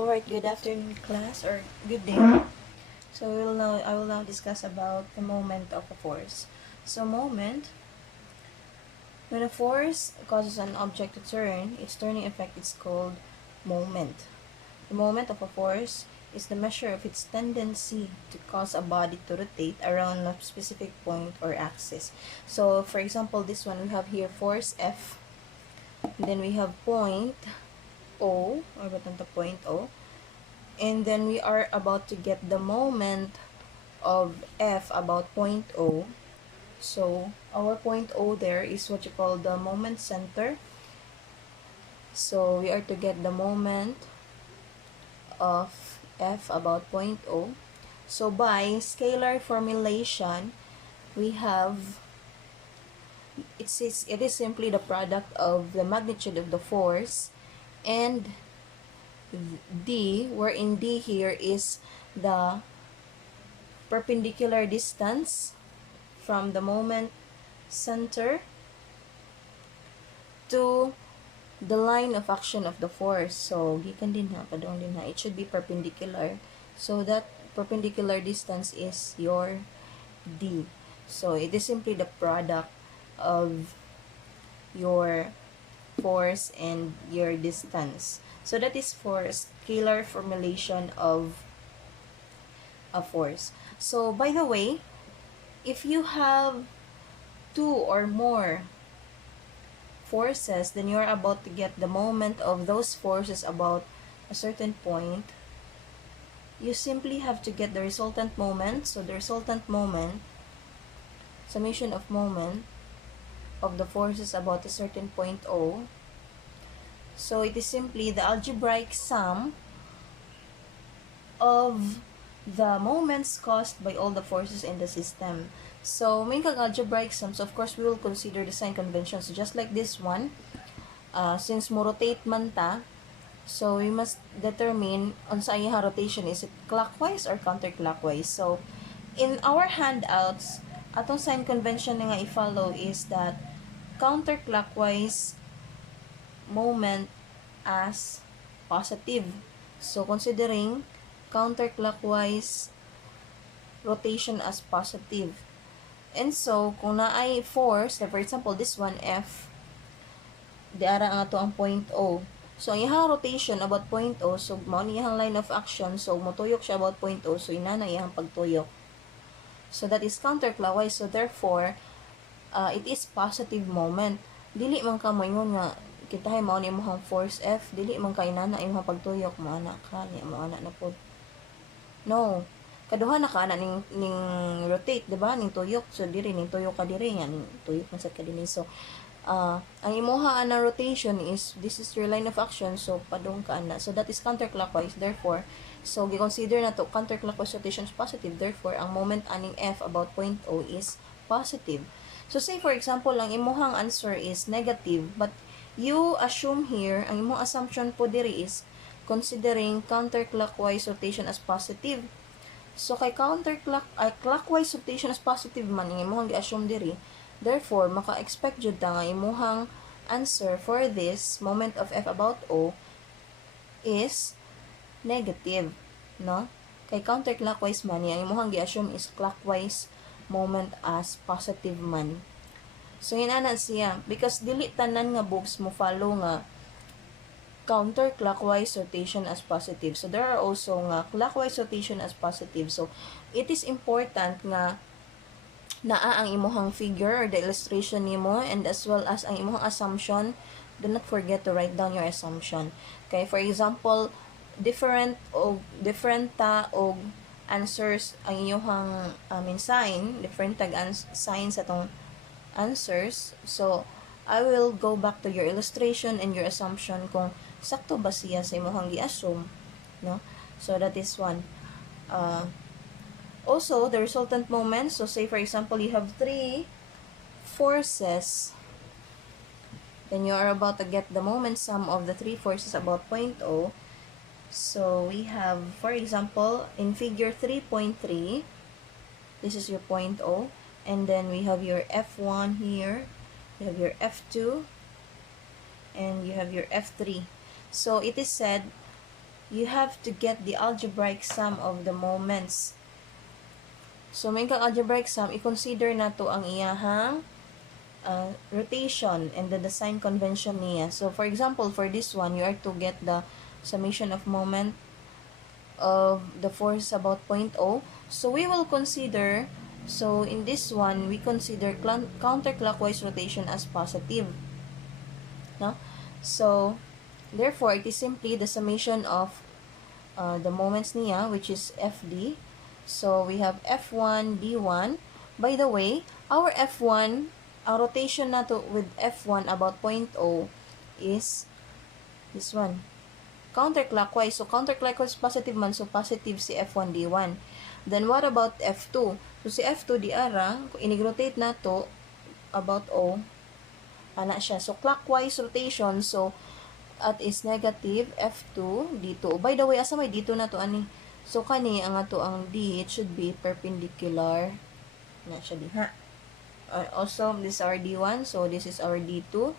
Alright, good afternoon class or good day. So I will now discuss about the moment of a force. So moment, when a force causes an object to turn, its turning effect is called moment. The moment of a force is the measure of its tendency to cause a body to rotate around a specific point or axis. So for example, this one we have here force F, then we have point O, or button to point O, and then we are about to get the moment of F about point O. So our point O there is what you call the moment center. So we are to get the moment of F about point O. So by scalar formulation, we have it is simply the product of the magnitude of the force and D, wherein D here is the perpendicular distance from the moment center to the line of action of the force. So, gikan din ha, padong din ha. It should be perpendicular. So, that perpendicular distance is your D. So, it is simply the product of your force and your distance. So, that is for scalar formulation of a force. So, by the way, if you have two or more forces, then you're about to get the moment of those forces about a certain point. You simply have to get the resultant moment. So the resultant moment, summation of moment of the forces about a certain point O. So it is simply the algebraic sum of the moments caused by all the forces in the system. So, may kag-algebraic sums, of course, we will consider the sign convention. So, just like this one, since mo rotate man ta, so we must determine on sa iyang rotation, is it clockwise or counterclockwise. So, in our handouts, atong sign convention nga i-follow is that counterclockwise moment as positive. So, considering counterclockwise rotation as positive. And so, kung naay force, like for example, this one, F, di ara nga to ang point O. So, ang iyang rotation about point O, so, mao ni iyang line of action, so, motuyok siya about point O, so, ina na iyang pagtuyok. So, that is counterclockwise. So, therefore, it is positive moment. Dili man ka moingon nga, kita mao ni imong force F, dili man ka inana imong pagtuyok, mo ana ka, niya mo ana na po. No. Kaduha na ka na ning rotate, di ba? Ning tuyok. So, diri, ning tuyok ka diri. Yan, tuyok na sa ka din. So, ang imuha na rotation is, this is your line of action. So, padung ka na. So, that is counterclockwise. Therefore, so, gi-consider na to counterclockwise rotation is positive. Therefore, ang moment aning F about point O is positive. So, say for example, ang imuhang answer is negative. But, you assume here, ang imong assumption po diri is considering counterclockwise rotation as positive. So, kay clockwise rotation as positive man, yung imuhang gi-assume diri. Therefore, maka-expect jud ta nga imuhang answer for this moment of F about O is negative, no? Kay counterclockwise man, yung imuhang gi-assume is clockwise moment as positive man. So, hinana siya. Because dili tanan nga books mo follow nga counterclockwise rotation as positive. So, there are also nga clockwise rotation as positive. So, it is important nga naa ang imuhang figure or the illustration nimo and as well as ang imuhang assumption. Do not forget to write down your assumption. Okay, for example, different ta og answers ang inyong sign, different tag signs atong answers. So, I will go back to your illustration and your assumption kung sakto ba siya sa imong gi-assume, no? So, that is one. Also, the resultant moment, so say for example, you have 3 forces, then you are about to get the moment sum of the 3 forces about point O. So, we have, for example, in figure 3.3, this is your point O, and then we have your F1 here, you have your F2, and you have your F3. So, it is said you have to get the algebraic sum of the moments. So, may kang algebraic sum, i-consider na to ang iyahang rotation and the sign convention niya. So, for example, for this one, you are to get the summation of moment of the force about point O. So, we will consider, so in this one, we consider counterclockwise rotation as positive. No? So, therefore, it is simply the summation of the moments niya, which is FD. So, we have F1, D1. By the way, our F1, ang rotation na to with F1 about point O is this one. Counterclockwise. So, counterclockwise positive man. So, positive si F1, D1. Then, what about F2? So, si F2, di ara, kung inig-rotate na to about O, ana siya. So, clockwise rotation. So, at is negative F2, D2. By the way, asa may D2 na to, ani? So, kani, ang ato ang D, it should be perpendicular. Na siya di, ha? Also, this is our D1. So, this is our D2.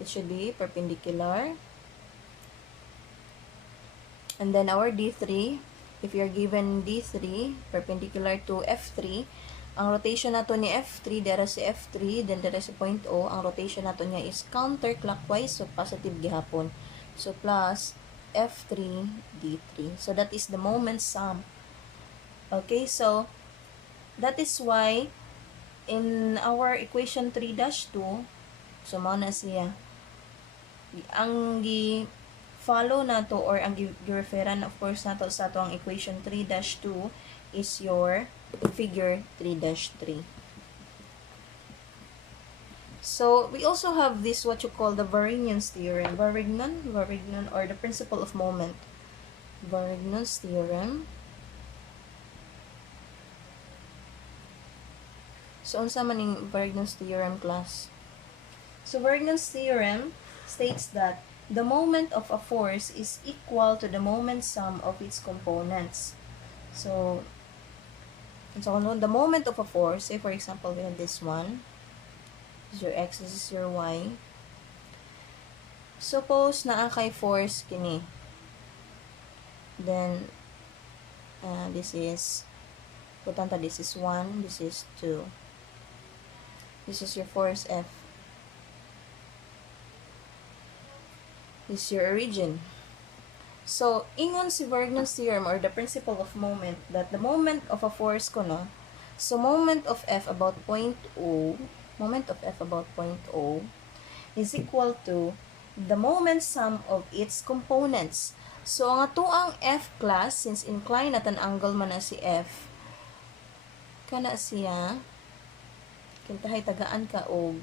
It should be perpendicular. And then, our D3, if you're given D3, perpendicular to F3, ang rotation nato ni F3, dara si F3, then dara si point O, ang rotation nato niya is counterclockwise, so positive gihapon. So, plus F3, D3. So, that is the moment sum. Okay, so, that is why, in our equation 3-2, so, mao na siya. Ang follow nato or ang gi-referan, of course, nato sa ato ang equation 3-2 is your figure 3-3. So, we also have this, what you call the Varignon's theorem. Varignon, or the principle of moment. Varignon's theorem. So, unsa man ning Varignon's theorem, class? So, Varignon's theorem states that the moment of a force is equal to the moment sum of its components. So, the moment of a force, say for example, we have this one. This is your X, this is your Y. Suppose na kay force kini. Then, this is, putanta, this is 1, this is 2. This is your force F. This is your origin. So, ingon si Varignon's theorem or the principle of moment that the moment of a force ko, no? So, moment of F about point O, is equal to the moment sum of its components. So, ang atoang F class, since inclined at an angle man na si F, kana siya, kintahay tagaan ka og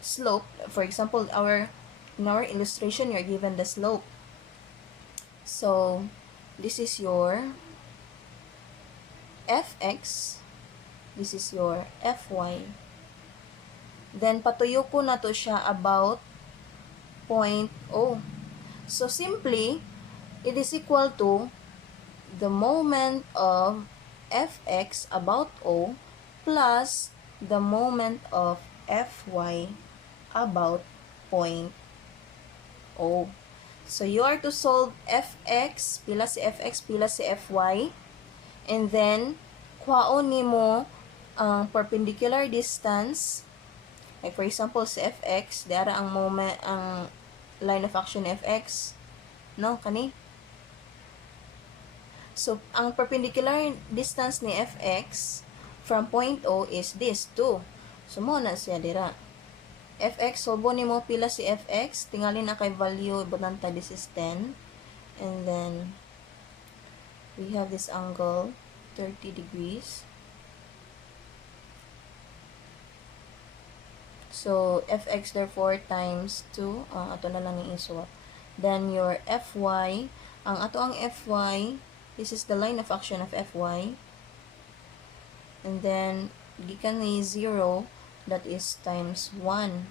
slope. For example, in our illustration, you're given the slope. So, this is your Fx, this is your Fy. Then, patuyo ko na to siya about point O. So, simply, it is equal to the moment of Fx about O plus the moment of Fy about point O. So, you are to solve Fx, pila si Fx, pila si Fy. And then, kwaon ni mo ang perpendicular distance. Like, for example, si Fx, dara ang moment, ang line of action ni Fx. No, kani? So, ang perpendicular distance ni Fx from point O is this, 2. So, mo na siya dira. Fx, solbo ni mo pila si Fx, tingali na kay value, butanta, this is 10. And then, we have this angle, 30 degrees. So, Fx therefore times 2, ato na lang ni iswap. Then, your Fy, ang ato ang Fy, this is the line of action of Fy. And then, gikan ni 0, that is times 1.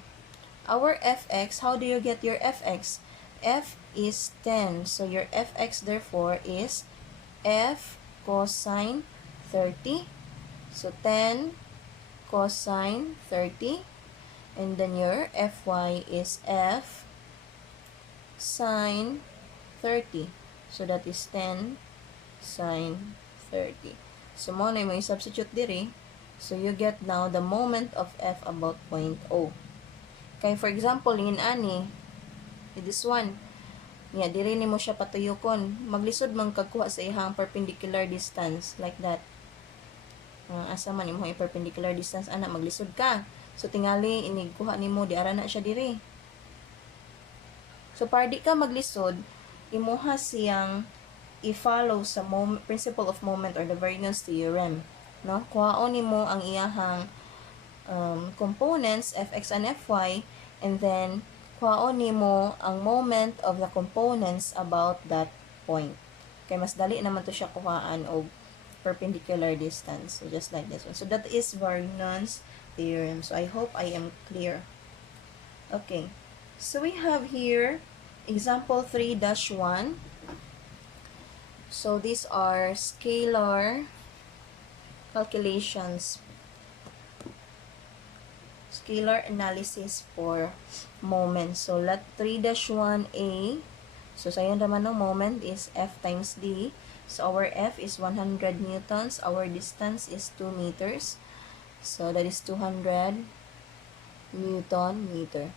Our Fx, how do you get your Fx? F is 10. So, your Fx therefore is F cosine 30. So, 10 cosine 30. And then your Fy is F sine 30. So, that is 10 sine 30. So, mo na may substitute diri. So, you get now the moment of F about point O. Kaya, for example, in ani, this one, yeah, diri ni mo siya patuyokon. Maglisod man kagkuha sa ihang perpendicular distance, like that. Asa man imong perpendicular distance, ana, maglisod ka. So, tingali, inigkuha ni mo, di ara na siya diri. So, para di ka maglisod, imuha siyang i-follow sa principle of moment or the variance theorem. No? Kuhaon nimo ang iyahang components, fx and fy, and then kuhaon nimo ang moment of the components about that point. Kaya mas dali naman to siya kuhaan og perpendicular distance. So, just like this one. So, that is variance theorem. So, I hope I am clear. Okay. So, we have here example 3-1. So, these are scalar calculations. Scalar analysis for moment. So, let 3-1a. So, sayon naman ng moment is F times D. So, our F is 100 newtons. Our distance is 2 meters. So, that is 200 Newton meter.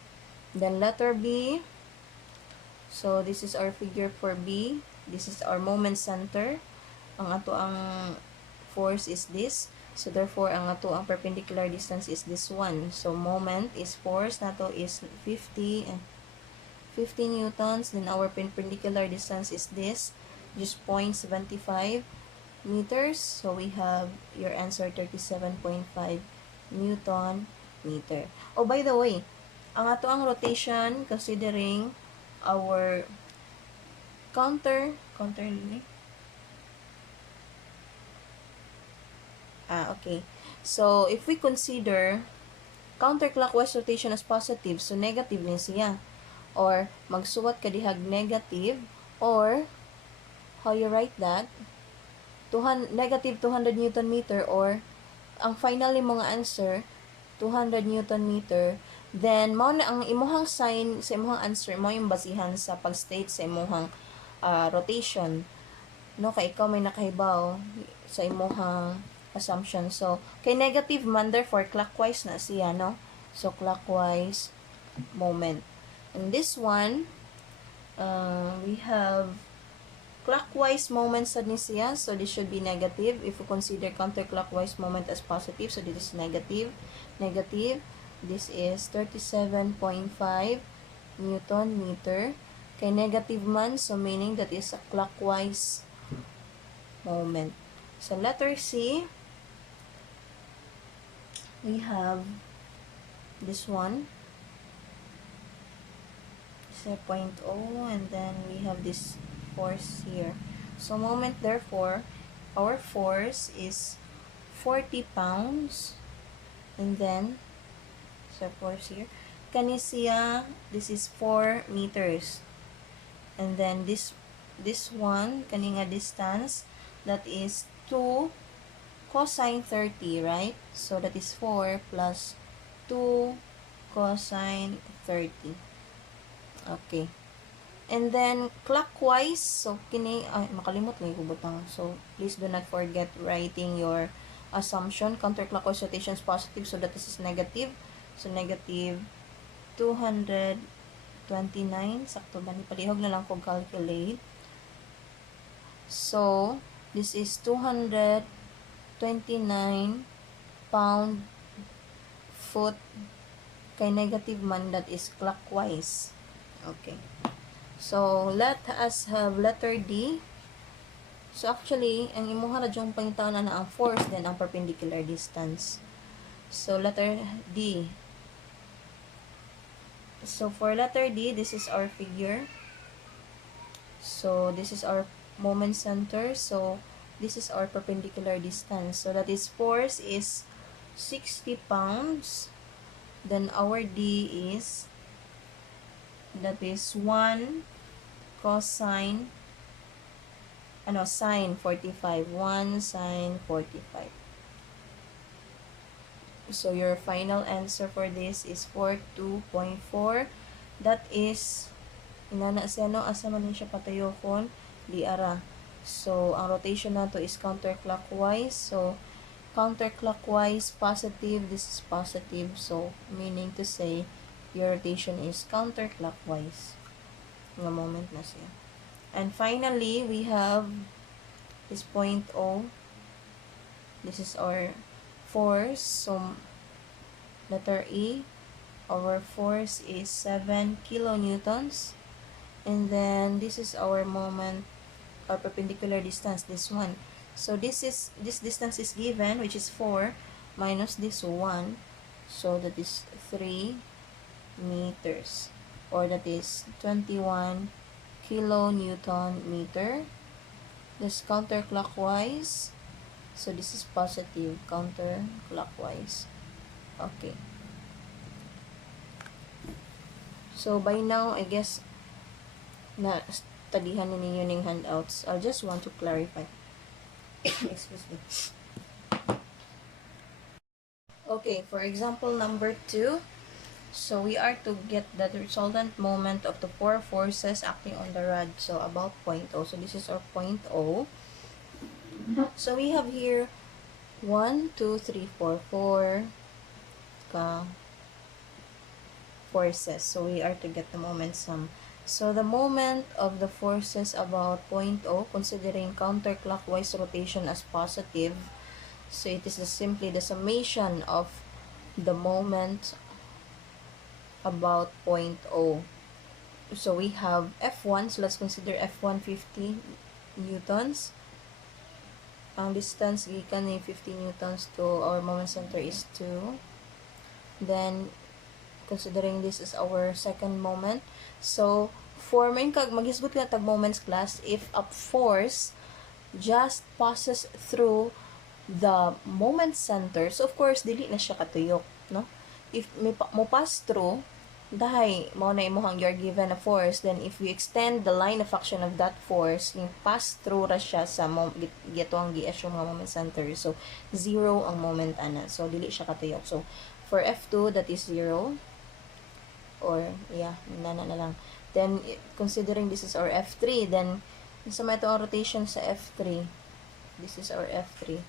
Then, letter B. So, this is our figure for B. This is our moment center. Ang ato ang force is this. So, therefore, ang ato ang perpendicular distance is this one. So, moment is force. Nato is 50 newtons. Then, our perpendicular distance is this. Just 0.75 meters. So, we have your answer 37.5 Newton meter. Oh, by the way, ang ato ang rotation, considering our counter nini? Okay. So, if we consider counterclockwise rotation as positive, so negative din siya. Or, magsuwat ka dihag negative, or, how you write that? Negative 200 Newton meter, or, ang finally mga answer, 200 Newton meter, then, mao na ang imuhang sign sa imuhang answer, mo yung basihan sa pag-state sa imuhang rotation. No, kay ikaw may nakahibaw sa imuhang assumption. So, kay negative man, therefore, clockwise na siya, no? So, clockwise moment. And this one, we have clockwise moment sa ni siya. So, this should be negative. If we consider counterclockwise moment as positive, so this is negative. Negative. This is 37.5 Newton meter. Kay negative man, so meaning that is a clockwise moment. So, letter C, we have this one. This is 0.0, and then we have this force here. So, moment, therefore, our force is 40 pounds. And then, so force here. Kanisiya, this is 4 meters. And then, this one, kaninga distance, that is 2 cosine 30, right? So, that is 4 plus 2 cosine 30. Okay. And then, clockwise, so, makalimot na yung butang. So, please do not forget writing your assumption. Counterclockwise rotation is positive, so that is negative. So, negative 229. Sakto ba? Palihog na lang kung calculate. So, this is 229 pound foot. Kay negative man, that is clockwise. Okay. So, let us have letter D. So, actually, ang imuha na diyong pangitaw na ang force, then ang perpendicular distance. So, letter D. So, for letter D, this is our figure. So, this is our moment center. So, this is our perpendicular distance. So, that is force is 60 pounds. Then, our D is, that is 1 cosine, sine 45. 1 sine 45. So, your final answer for this is 42.4. That is, inana siya, no? Asa man siya patayokon. di ara. So, ang rotation nato is counterclockwise. So, counterclockwise, positive, this is positive. So, meaning to say, your rotation is counterclockwise. Nga moment na siya. And finally, we have this point O. This is our force. So, letter E, our force is 7 kilonewtons. And then, this is our moment, or perpendicular distance, this one. So, this distance is given, which is 4, minus this 1. So, that is 3 meters. Or that is 21 kilonewton meter. This counterclockwise. So, this is positive, counterclockwise. Okay. So, by now, I guess, na studihan ninyo yung handouts. I just want to clarify. Excuse me. Okay, for example, number 2. So, we are to get the resultant moment of the 4 forces acting on the rod. So, about point O. So, this is our point O. So, we have here 1, 2, 3, 4, 4 forces. So, we are to get the moment sum. So, the moment of the forces about point O, considering counterclockwise rotation as positive, so it is simply the summation of the moment about point O. So, we have F1. So, let's consider F1 50 newtons. Ang distance gikan ni 50 newtons to our moment center is 2. Then, considering this is our second moment. So, for main kag maghisgot ka tag moments class, if a force just passes through the moment center, so of course dili na siya katuyok, no? If mo pass through, dahay mao na imong you're given a force, then if we extend the line of action of that force, yung pass through ra siya sa gituang gi-assume nga moment center. So, 0 ang moment ana. So, dili siya katuyok. So, for F2, that is 0. Or, yeah, nana na lang. Then, considering this is our F3, then, sa may ito ang rotation sa F3. This is our F3.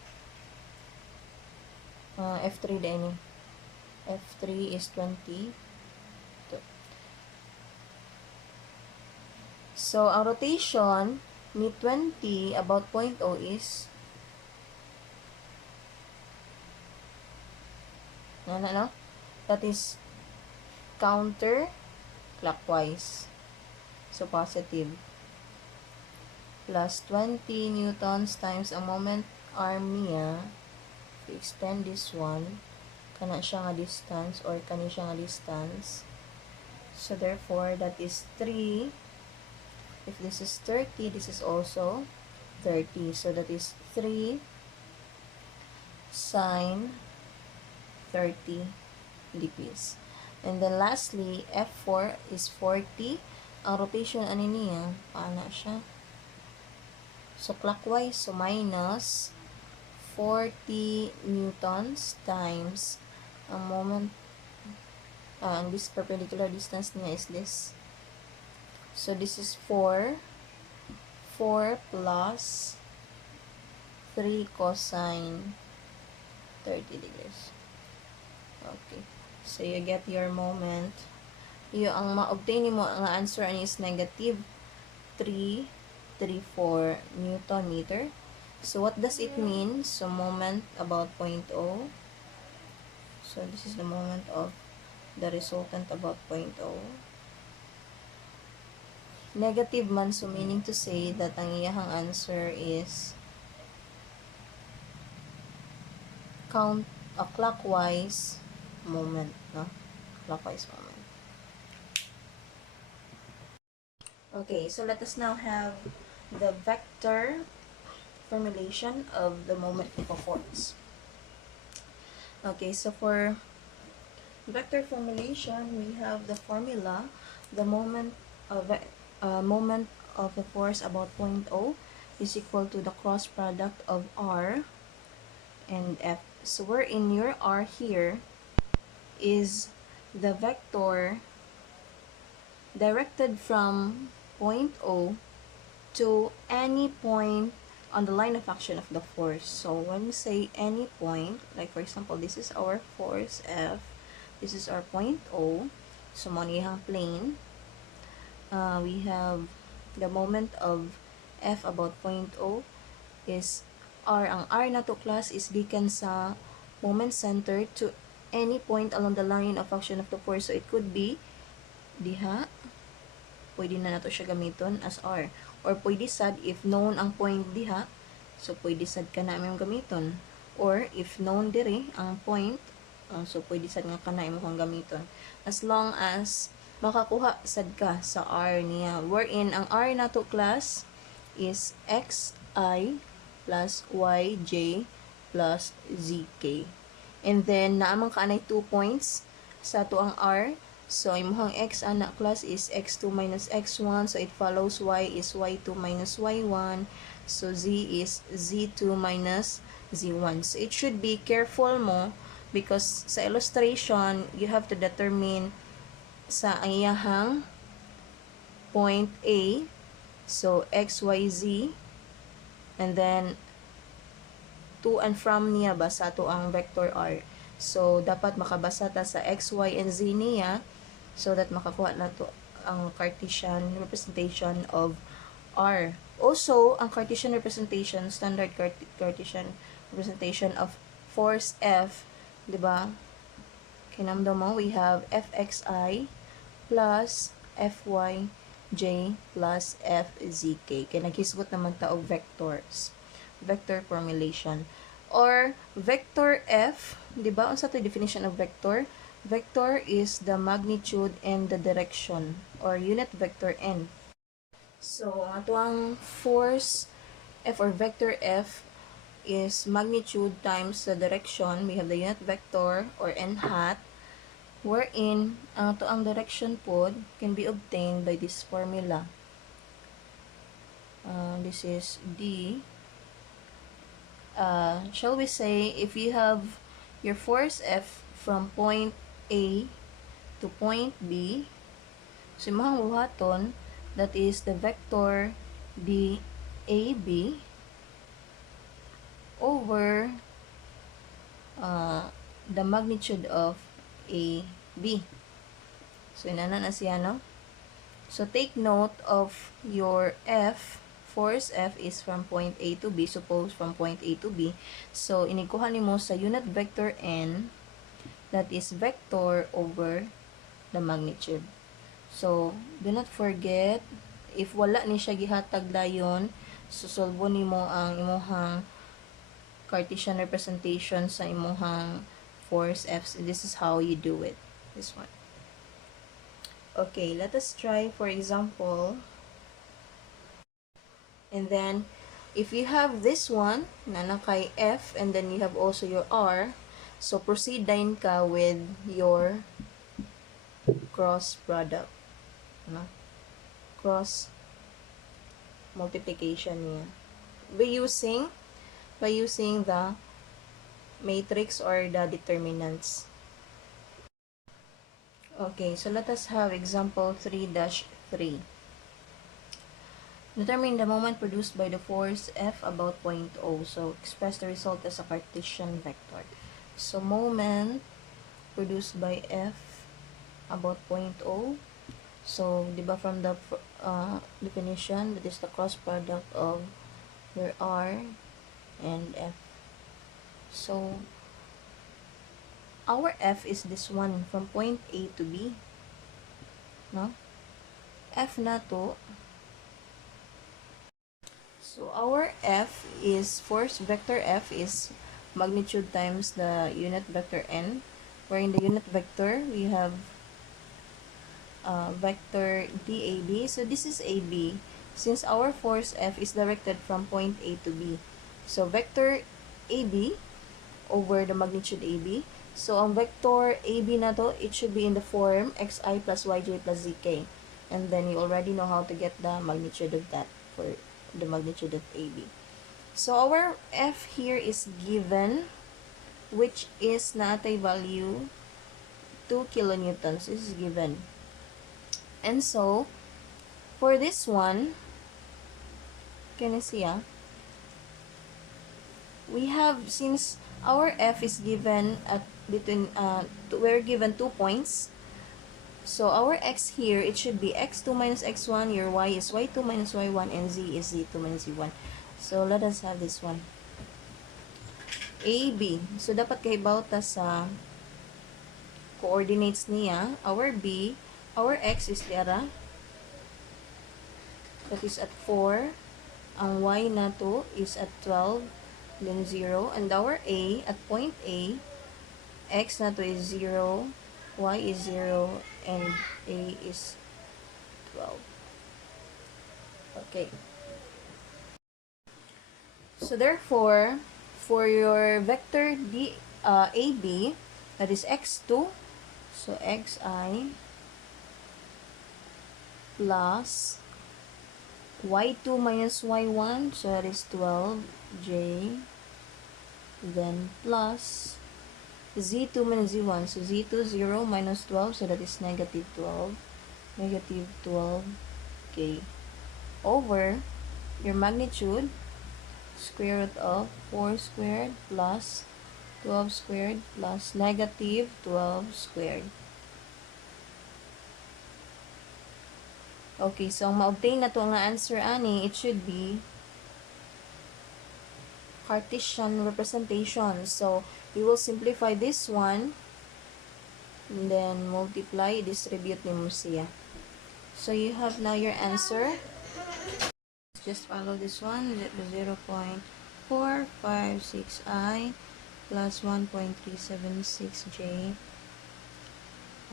F3 din. F3 is 20. So, ang rotation ni 20 about point O is no? That is counter clockwise. So, positive. Plus 20 newtons times a moment arm niya. If you extend this one, kana siya nga distance or kani siya nga distance. So, therefore, that is 3. If this is 30, this is also 30. So, that is 3 sine 30 degrees. And then, lastly, F4 is 40. Ang rotation, ano niya? Paano siya? So, clockwise. So, minus 40 newtons times ang moment, ang this perpendicular distance niya is this. So, this is 4. 4 plus 3 cosine 30 degrees. Okay. So, you get your moment. Ang ma-obtain mo, ang answer is negative 334 Newton meter. So, what does it mean? So, moment about point O. So, this is the moment of the resultant about point O. Negative man, so meaning to say that ang iyahang answer is clockwise moment, no? Clockwise moment. Okay, so let us now have the vector formulation of the moment of a force. Okay, so for vector formulation, we have the formula, the moment of the force about point O is equal to the cross product of R and F. So we're in your R here is the vector directed from point O to any point on the line of action of the force. So when we say any point, like for example, this is our force F, this is our point O, so mo niyang plane, we have the moment of F about point O is R. Ang R na to class is gikan sa moment center to any point along the line of action of the force. So it could be diha, pwede na nato siya gamiton as R. Or pwede sad, if known ang point diha, so pwede sad ka na imong gamiton. Or if known dire ang point, so pwede sad nga ka na imong gamiton. As long as makakuha sad ka sa R niya. Wherein ang R na to class is xi plus yj plus zk. And then, naamang kaanay 2 points sa to ang R. So, imuhang x anak class is x2 minus x1. So, it follows y is y2 minus y1. So, z is z2 minus z1. So, it should be careful mo because sa illustration, you have to determine sa iyahang point A. So, x, y, z. And then, to and from niya basa to ang vector R. So, dapat makabasa ta sa x, y, and z niya so that makakuha na to ang Cartesian representation of R. Also, ang Cartesian representation, standard Cartesian representation of force F, di ba? Kinamdo mo, we have fxi plus fyj plus fzk. Kaya naghisgot naman ta og vectors. Vector formulation. Or vector F, di ba? Unsa to definition of vector? Vector is the magnitude and the direction or unit vector n. So, ato ang force F or vector F is magnitude times the direction. We have the unit vector or n hat, wherein ato ang direction pod can be obtained by this formula. This is D. Shall we say, if you have your force F from point A to point B, so imong buhaton, that is the vector DAB over the magnitude of AB. So, inana na siya, no? So, take note of your F. Force F is from point A to B. Suppose from point A to B. So, inikuha nimo sa unit vector N, that is vector over the magnitude. So, do not forget, if wala ni siya gihatag dayon, susolbo nimo ang imuhang Cartesian representation sa imuhang force F. This is how you do it. This one. Okay, let us try, for example, and then, if you have this one, na kay F, and then you have also your R, so proceed din ka with your cross product. No? Cross multiplication niya. By using the matrix or the determinants. Okay, so let us have example 3-3. Determine the moment produced by the force F about point O. So, express the result as a Cartesian vector. So, moment produced by F about point O. So, di ba from the definition, that is the cross product of your R and F. So, our F is this one from point A to B. No? F na to. So, our F is, force vector F is magnitude times the unit vector N. Where in the unit vector, we have vector DAB. So, this is AB. Since our force F is directed from point A to B. So, vector AB over the magnitude AB. So, ang vector AB na to, it should be in the form xi plus yj plus zk. And then, you already know how to get the magnitude of that for the magnitude of AB. So, our F here is given, which is natay value 2 kilonewtons. This is given. And so, for this one, Can you see, we have, since our f is given at between, we're given 2 points, so our x here, it should be x2 minus x1, your y is y2 minus y1, and z is z2 minus z1. So, let us have this one. A, B. So, dapat kahibaw ta sa coordinates niya. Our B, our x is lera. That is at 4. Ang y na to is at 12. Then 0. And our A, at point A, x na to is 0. Y is 0. And A is 12. Okay. So, therefore, for your vector AB, that is x2, so xi plus y2 minus y1, so that is 12j, then plus z2 minus z1, so z2 0 minus 12, so that is negative 12, negative 12k, over your magnitude, square root of 4 squared plus 12 squared plus negative 12 squared. Okay, so ang ma-obtain na to nga answer ani, it should be Cartesian representation. So, we will simplify this one and then multiply, distribute ni mo siya. So, you have now your answer. Just follow this one, 0.456i plus 1.376j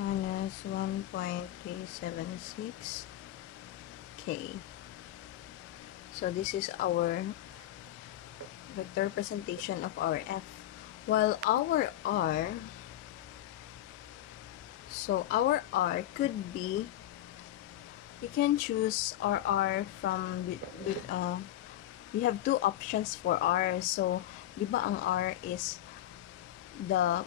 minus 1.376k. So, this is our vector representation of our f. While our r, so our r could be, you can choose our r from, we have two options for r. So, di ba ang r is the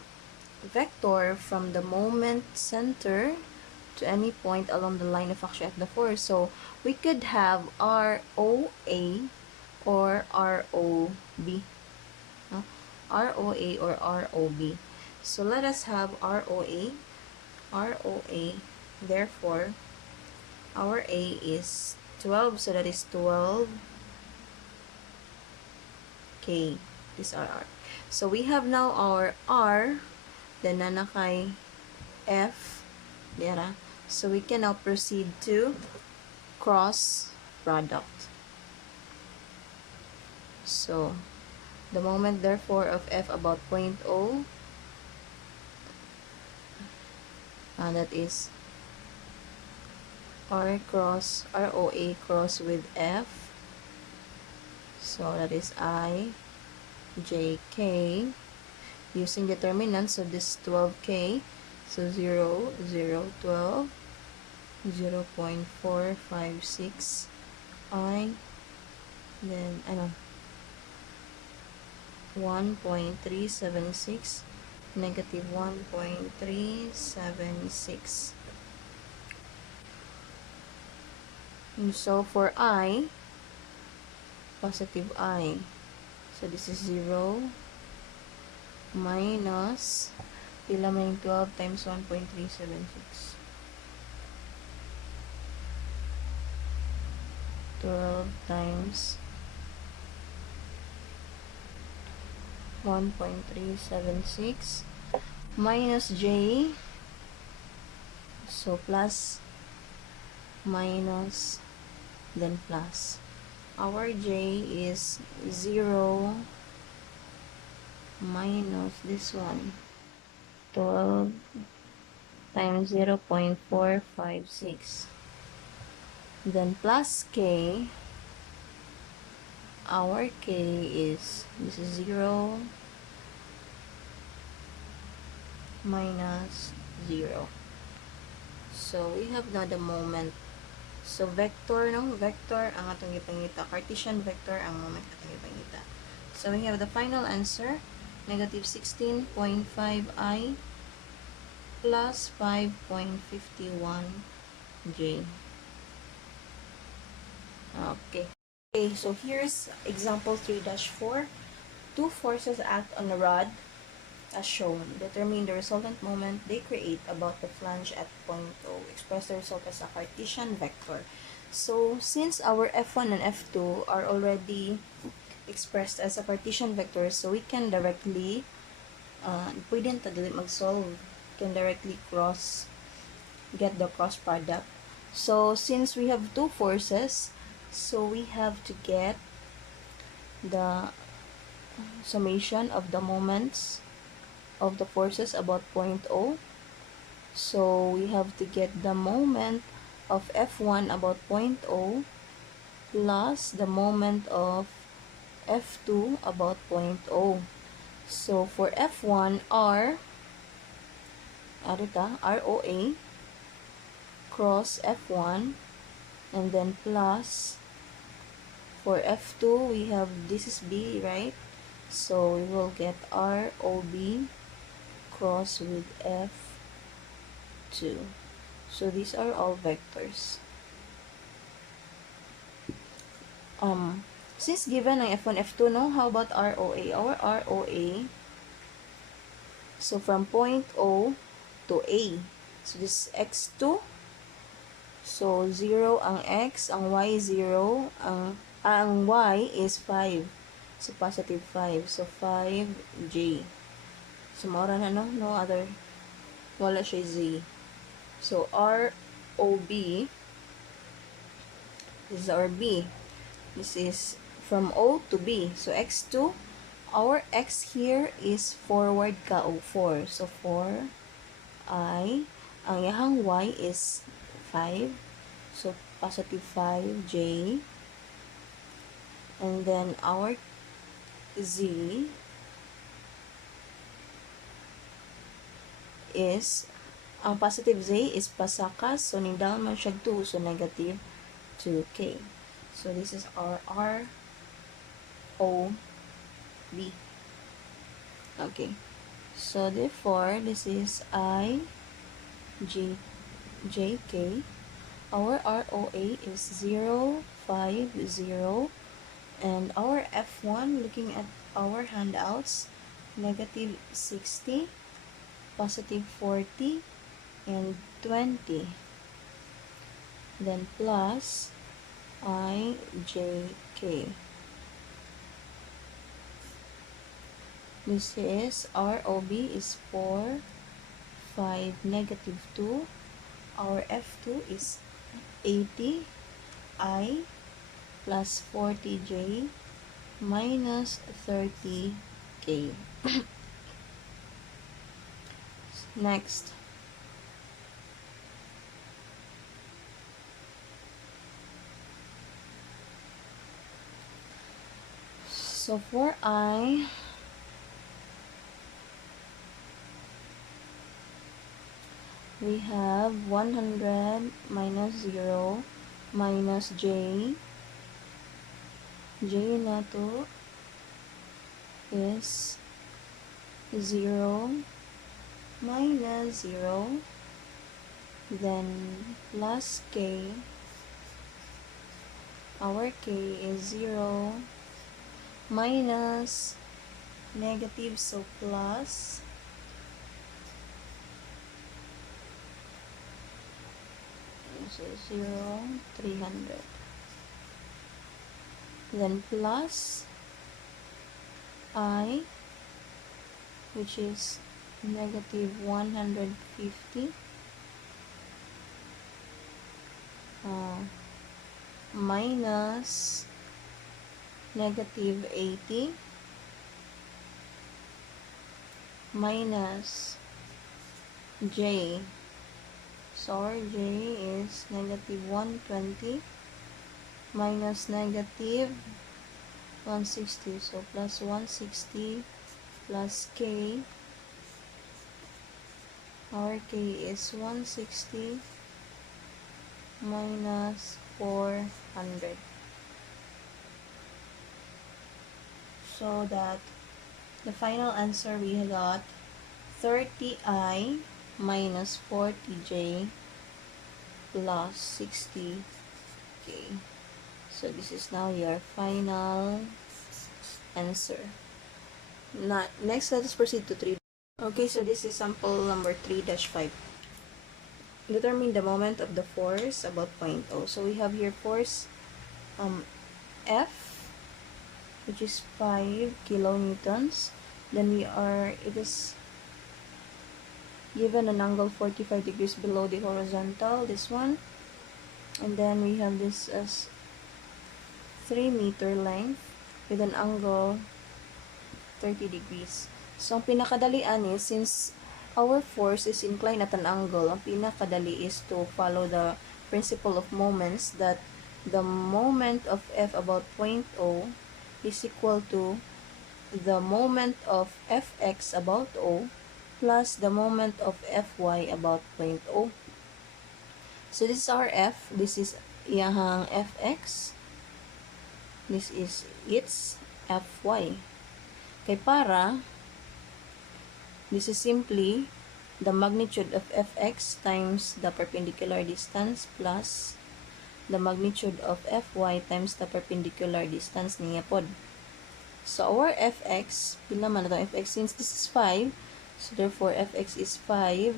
vector from the moment center to any point along the line of action at the force. So, we could have ROA or ROB. No? ROA or ROB. So, let us have ROA. ROA. Therefore, our A is 12. So, that is 12K. This are R. So, we have now our R. Then, nanakay F. Dira. So, we can now proceed to cross product. So, the moment, therefore, of F about 0.0, that is R cross, ROA cross with F. So, that is I, J, K. Using determinants, so this 12K. So, 0, 0, 12, 0.456 I, then, 1.376, negative 1.376. And so, for I, positive I. So, this is 0 minus, pila may 12 times 1.376. 12 times 1.376 minus J, so plus, minus, then plus. Our J is 0 minus this one, 12 times 0.456. Then plus K, our K is, this is 0 minus 0. So, we have now the moment. So, vector, no? Vector ang atong ipangita. Cartesian vector ang moment atong ipangita. So, we have the final answer, negative 16.5i plus 5.51j. Okay. Okay, so here's example 3-4. Two forces act on a rod as shown. Determine the resultant moment they create about the flange at point O. Express the result as a Cartesian vector. So, since our F1 and F2 are already expressed as a Cartesian vector, so we can directly, pwede na dili mag-solve. Can directly get the cross product. So, since we have two forces, so we have to get the summation of the moments of the forces about point O. So, we have to get the moment of F1 about point O plus the moment of F2 about point O. So, for F1, ROA cross F1, and then plus for F2, we have, this is B, right? So, we will get ROB cross with F2. So, these are all vectors. Since given ang F1, F2, no? How about ROA? Our ROA, so from point O to A. So, this is X2. So, 0 ang X, ang Y 0, ang Y is 5. So, positive 5. So, 5J. So, maura na, no? No other, wala siya Z. So, ROB, this is our B. This is from O to B. So, X2, our X here is forward ka o 4. So, 4I. Ang yahang Y is 5. So, positive 5J. And then, our Z is, ang positive Z is pasakas. So, ning-down man siya 2. So, negative 2K. So, this is our ROB. Okay. So, therefore, this is JK. Our ROA is 0, 5, 0. And our F1, looking at our handouts, negative 60, positive 40, and 20. Then plus IJK. This is ROB is 4, 5, negative 2. Our F2 is 80 I plus 40J minus 30K. Next. So for I, we have 100 minus 0 minus J. J na to is 0 minus 0, then plus K. Our K is 0 minus negative, so plus so 0, 300. Then plus I, which is negative 150, minus negative 80, minus J. So our J is negative 120 minus negative 160. So plus 160 plus K. Our K is 160 minus 400. So that the final answer we got 30I minus 40J plus 60K. So this is now your final answer. Next, let us proceed to 3. Okay, so this is sample number 3-5. Determine the moment of the force about point O. So we have here force F, which is 5 kilonewtons. Then it is given an angle 45 degrees below the horizontal, this one. And then we have this as 3 meter length with an angle 30 degrees. So, ang pinakadalian is, since our force is inclined at an angle, ang pinakadali is to follow the principle of moments, that the moment of F about point O is equal to the moment of Fx about O plus the moment of Fy about point O. So, this is our F. This is iyahang Fx. This is its Fy. Kay para, this is simply the magnitude of Fx times the perpendicular distance plus the magnitude of Fy times the perpendicular distance niya pod. So, our Fx, pila man ito Fx, since this is 5, so therefore, Fx is 5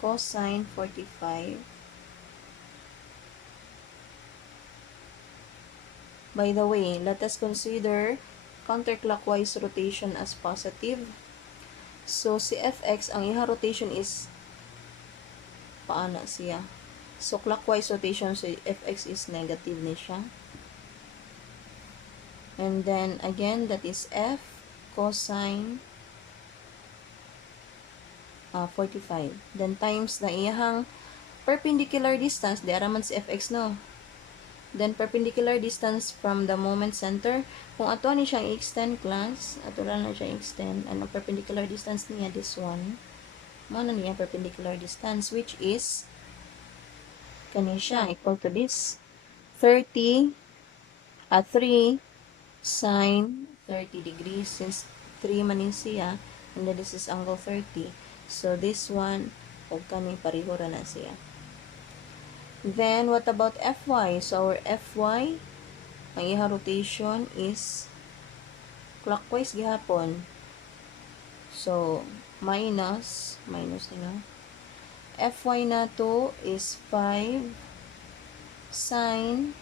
cosine 45. By the way, let us consider counterclockwise rotation as positive. So, si Fx, ang iha rotation is paano siya? So, clockwise rotation, so Fx is negative ni siya. And then, again, that is F cosine 45. Then, times na iyahang perpendicular distance, di araman si Fx, no? Then, perpendicular distance from the moment center. Kung ato ni siyang i-extend, class, ato lang na siyang i-extend. Ang perpendicular distance niya, this one. Ano niya perpendicular distance, which is, kani siya, equal to this. 3 sine 30 degrees. Since 3 man siya, and then this is angle 30. So, this one, pag kani, pareho na siya. Then, what about Fy? So, our Fy, ang iha rotation is clockwise gihapon. So, minus nila. Fy na to is 5 sine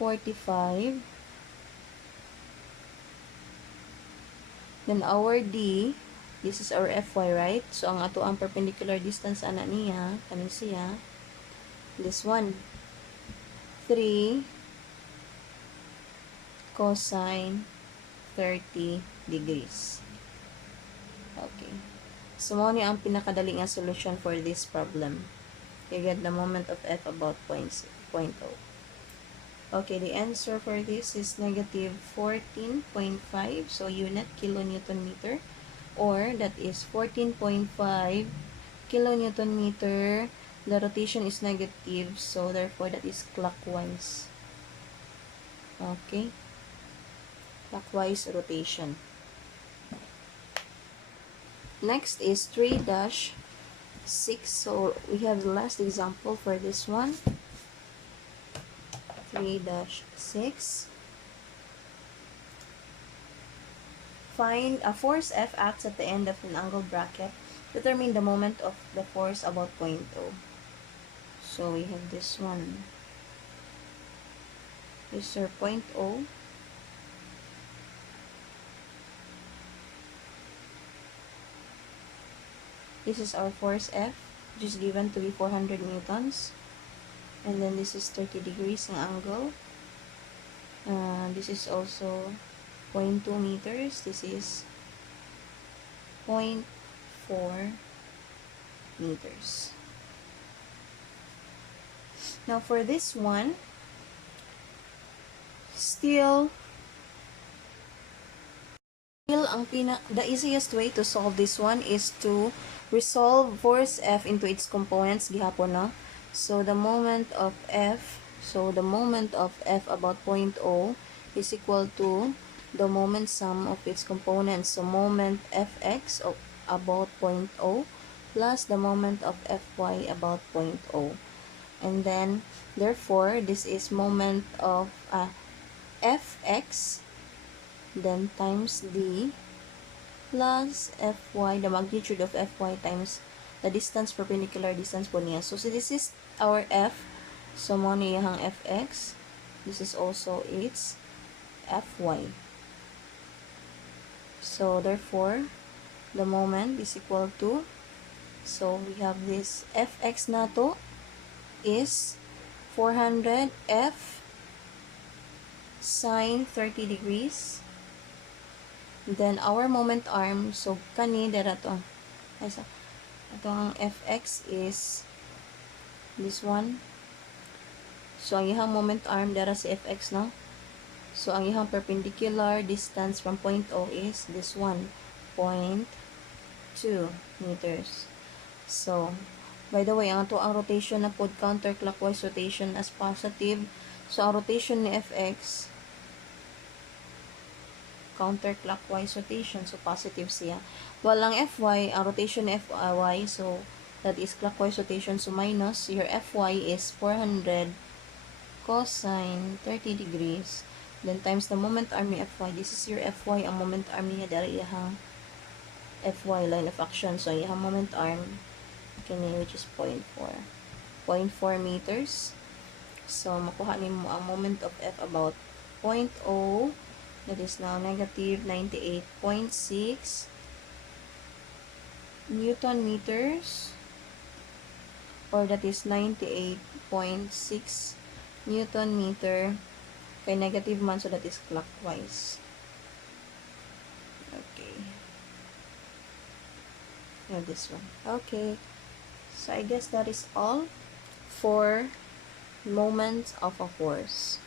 45. Then, our D, this is our Fy, right? So, ang ato ang perpendicular distance ana niya, kanin siya, this one, 3 cosine 30 degrees. Okay. So, mo ni ang pinakadali nga solution for this problem. You get the moment of F about point O. Okay, the answer for this is negative 14.5. So, unit kilonewton meter. Or, that is 14.5 kilonewton meter. The rotation is negative, so therefore that is clockwise. Okay? Clockwise rotation. Next is 3-6. So we have the last example for this one. 3-6. Find a force F acts at the end of an angled bracket. Determine the moment of the force about point O. So, we have this one. This is our point O. This is our force F, which is given to be 400 newtons. And then, this is 30 degrees ng angle. This is also 0.2 meters. This is 0.4 meters. Now, for this one, still the easiest way to solve this one is to resolve force F into its components gihapon, no? So, the moment of F about point O is equal to the moment sum of its components. So, moment Fx about point O plus the moment of Fy about point O. And then, therefore, this is moment of Fx, then times d plus Fy, the magnitude of Fy times the distance perpendicular distance po niya. So, this is our F. So, mo niyang Fx. This is also its Fy. So, therefore, the moment is equal to, so we have this Fx na to is 400 F sine 30 degrees. Then, our moment arm, so, kani, dara to. Ito ang Fx is this one. So, ang ihang moment arm, dara si Fx, no? So, ang ihang perpendicular distance from point O is this one, 0.2 meters. So, by the way, ang ito ang rotation na pod counterclockwise rotation as positive. So, ang rotation ni Fx, counterclockwise rotation, so positive siya. Walang Fy, ang rotation ni Fy, so that is clockwise rotation, so minus, your Fy is 400 cosine 30 degrees, then times the moment arm ni Fy, this is your Fy, ang moment arm niya, dari ihang Fy, line of action, so ihang moment arm, kini, which is 0.4 meters. So, makuha ni mo ang moment of F about 0.0, that is now negative 98.6 Newton meters, or that is 98.6 Newton meter, kay negative man, so that is clockwise. Okay. Now this one. Okay. So, I guess that is all for moments of a force.